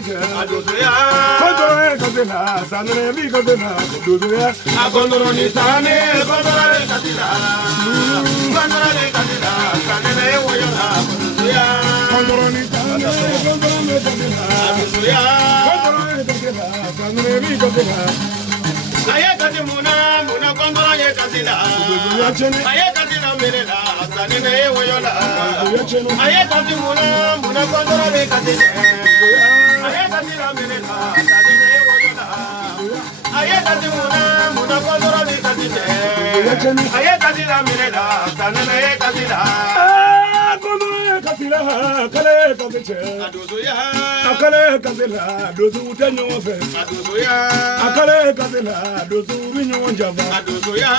katecha adoya kondoro katela sanere bi katela adoya akondoro ni sane kondoro katela kondoro katela sanere woyala adoya kondoro ni sane kondoro katela adoya kondoro katela sanere bi katela ayekati muna kondoro ye katela ayekati merela sanene woyala ayekati muna kondoro be katela ayekati merela sanene woyala ayekati muna kondoro be katela ayekati merela sanene katela kondoro katela kale katela adoya akale katela dozu utenyo fe adoya akale katela dozu binyo njava adoya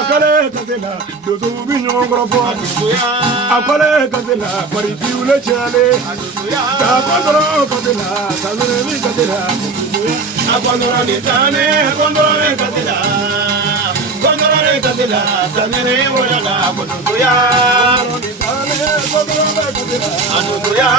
akale katela dozu binyo grofo adoya akale katela pari diule chale adoya akondoro katela sanere mi katela akondoro ni tane akondoro katela sanere woyala adoya adoya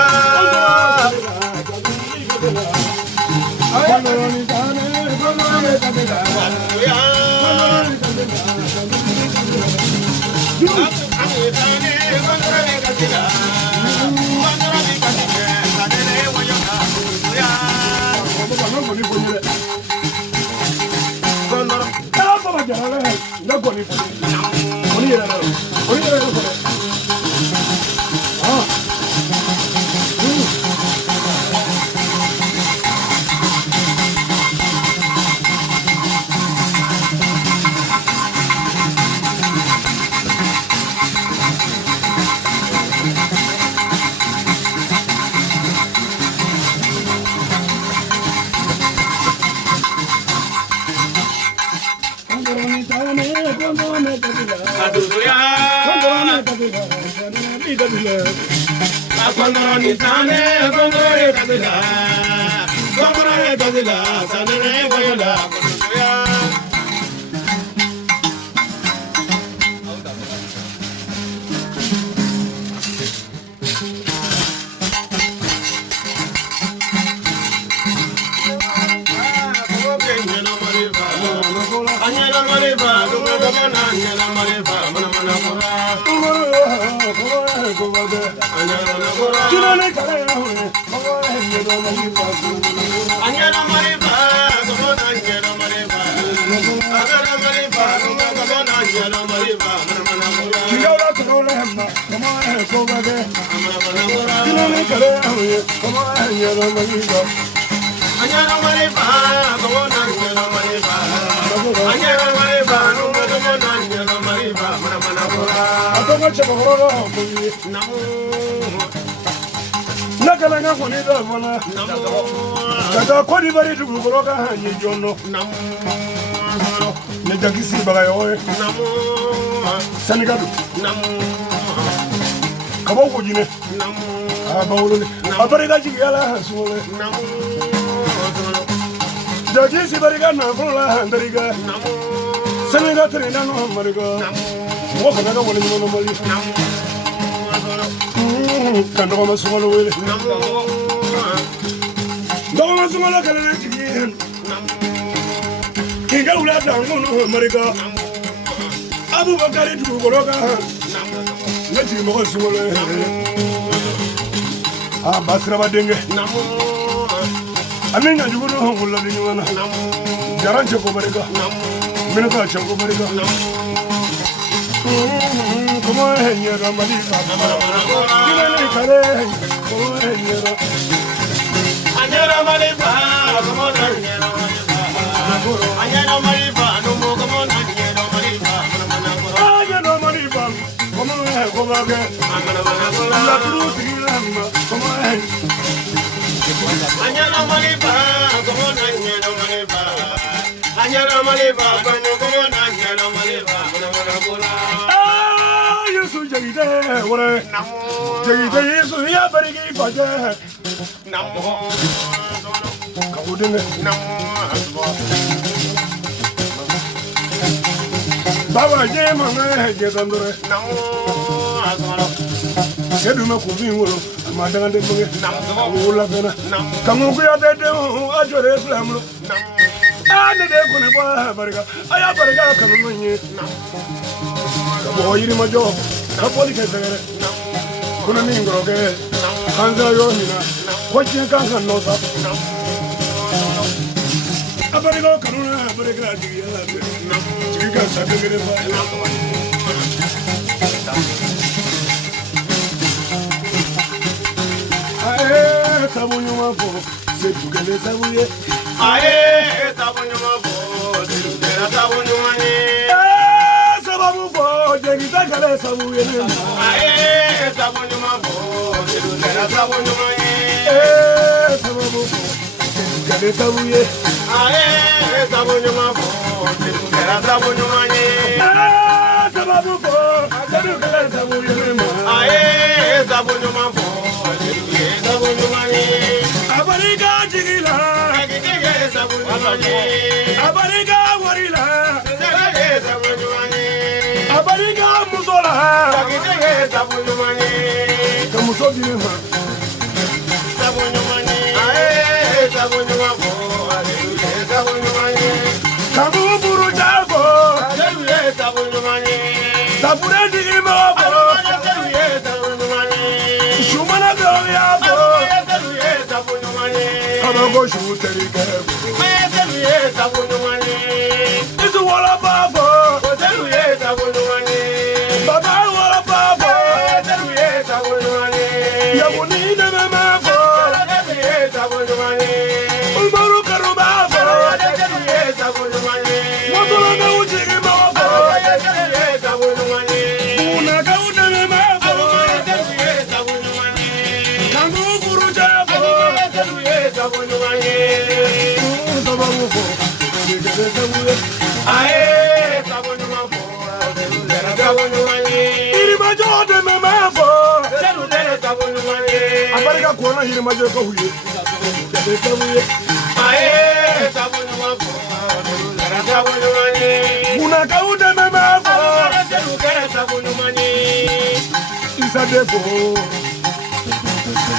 akondoro ni tane akondoro katela sanere woyala adoya anyala mariba gomana anyala mariba mana Jinone kare hone, anyala mariba, gomona anyala mariba, agara mariba, gomona anyala mariba, mana mura. Jinora kare hamna, gomona kobage, mana mura. Jinone kare hone, gomona anyala mariba, anyala mariba, gomona anyala mariba, anyala mariba, gomona anyala mariba, mana mura. Atonga chakoro kuni namu. Nakala nga koni da fana daga kodi bari dugu goroga hanyi jono ne jagisi baga yoy Senegal kabo kujine abawolo abari ga jigi ala sumole jagisi bari ga na fola handariga Senegal trena no mariga wo kana ga wole no mali kando masumalo wele ndo masumalo kala na jigien kinga ula dango no mariga abu bakari du goroga ngati mo masumalo basra badenge aminga jugo no ngulla ni wana jaranche ko mariga minaka chango mariga como es ñero mariba dile kare como es ñero añero mariba como na ñero mariba añero mariba no mo como na ñero mariba añero mariba como es como que la cruz y la como es añero mariba como na ñero mariba añero mariba como na ñero mariba Jagite, wore. Jagite Yesu ya barigi faje. Namo. Kabudene. Namo. Baba je mama je dandore. Namo. Seduma Kubin, Madame de Bugge, Namula, Kamuka, Ajore Flamlo. And the day when I have a coming. Boy, you my job. A police. Kunamingo, Kanza Yonina, watching Kansa Nosa. Abarigo Karuna, Abariga, you can sacrifice. Sabunyuma fo, sekugele sabuye. Aye, sabunyuma fo, sekugele sabunyuma ne. Sababu fo, jegita kale sabuye ne. Aye, sabunyuma fo, sekugele sabunyuma ne. Sababu fo, sekugele sabuye. Aye, sabunyuma fo, sekugele sabunyuma ne. Sababu fo, sekugele sabuye ne. Aye, sabunyuma fo. Abariga jigila, Abariga warila, Abariga musola, Kamusodima, Kaburu Javo, Sabura Digimo, Shumana Gloria. Go shoot the it's a wall of Baba, Baba, what a Baba, you will need a mamma, Umaruka Rubaba, what do I know?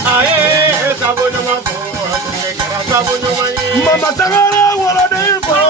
Aye, Sabonuma Mama Sagara, what are they for?